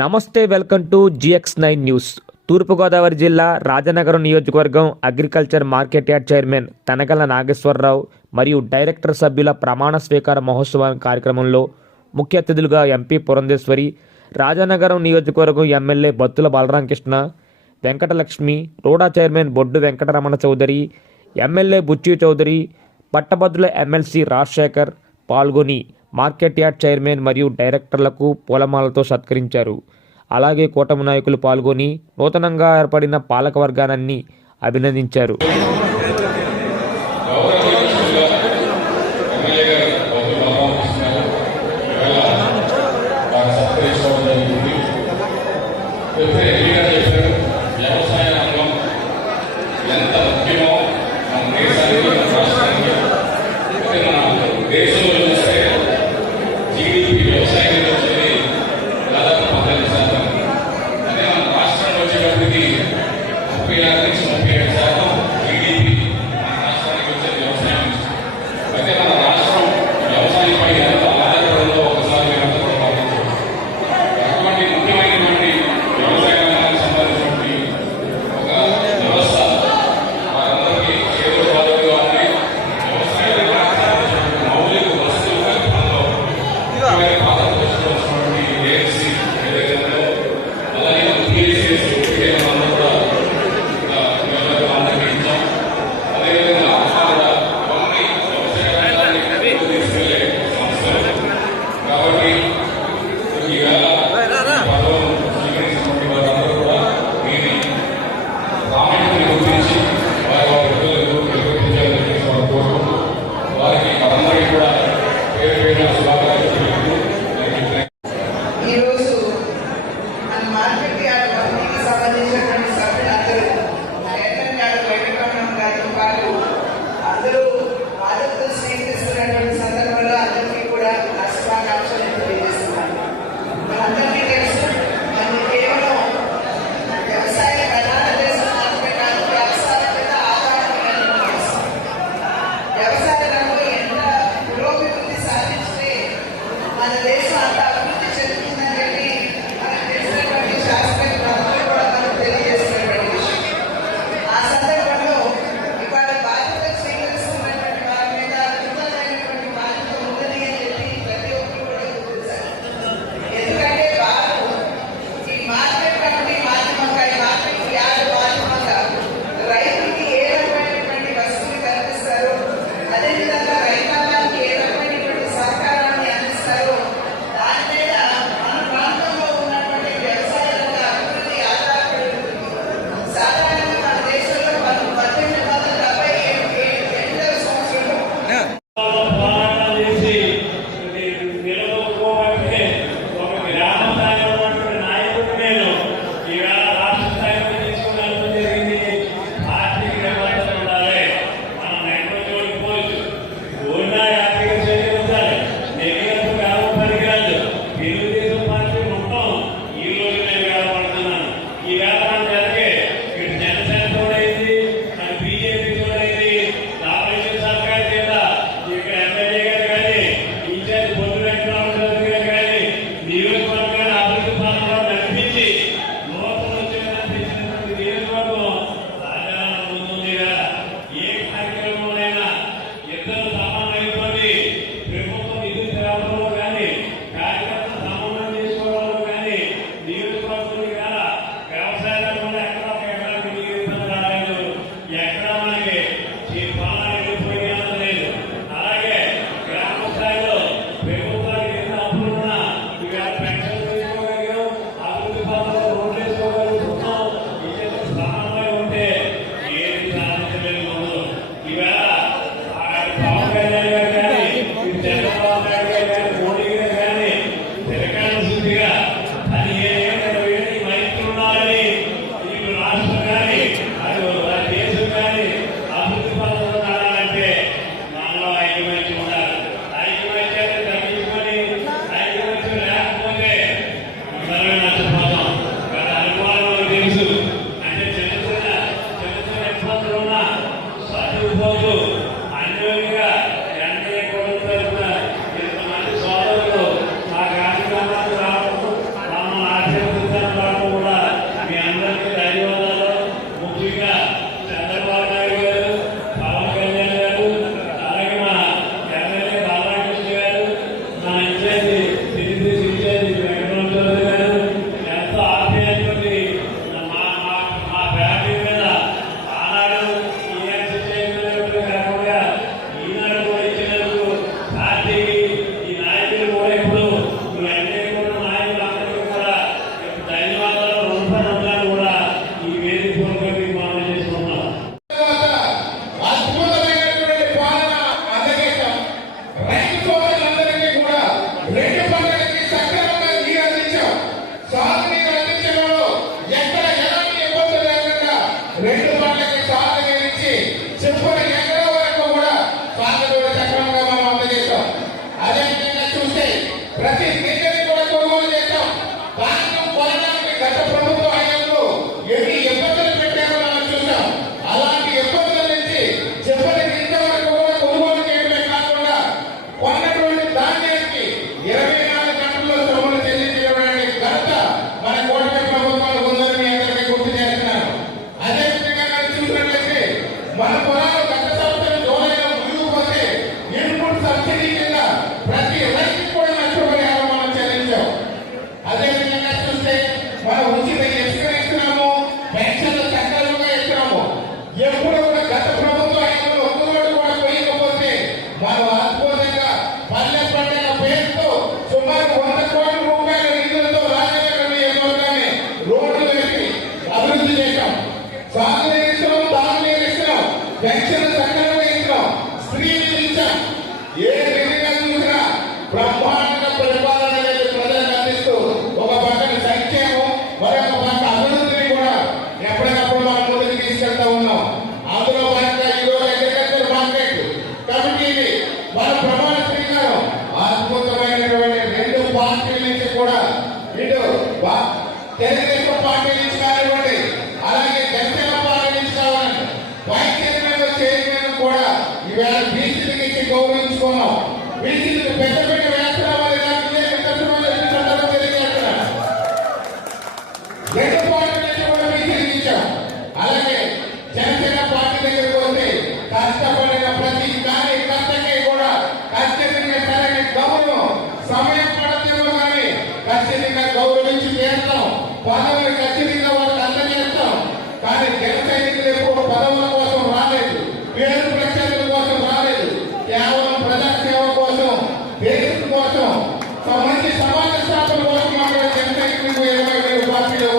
నమస్తే welcome to GX nine news. Thurpu Godavari జిల్లా రాజనగరం నియోజకవర్గం agriculture market yard chairman Tanagala Nageswara Rao మరియు director సభ్యుల ప్రమాణ స్వీకార మహోత్సవం కార్యక్రమంలో ముఖ్య అతిథులుగా ఎంపీ పురంధేశ్వరి రాజనగరం నియోజకవర్గం ఎమ్మెల్యే బత్తుల బలరామకృష్ణ వెంకటలక్ష్మి రోడా చైర్మన్ బొడ్డు వెంకటరమణ చౌదరి ఎమ్మెల్యే బుచ్చి చౌదరి పట్టభద్రుల ఎమ్మెల్సీ రాజశేఖర్ పాల్గొని మార్కెట్ యార్డ్ చైర్మన్ మరియు డైరెక్టర్లకు పూలమాలతో సత్కరించారు. అలాగే కూటమి నాయకులు పాల్గొని నూతనంగా ఏర్పడిన పాలకవర్గాన్ని అభినందించారు. better మంచి సమాజ శాఖల వరకు మాట్లాడే జనసైకి ఇరవై వేలు పార్టీలో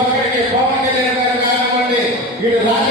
ఒక్కరికి పవన్ కళ్యాణ్ గారు కానివ్వండి. వీడు రాజ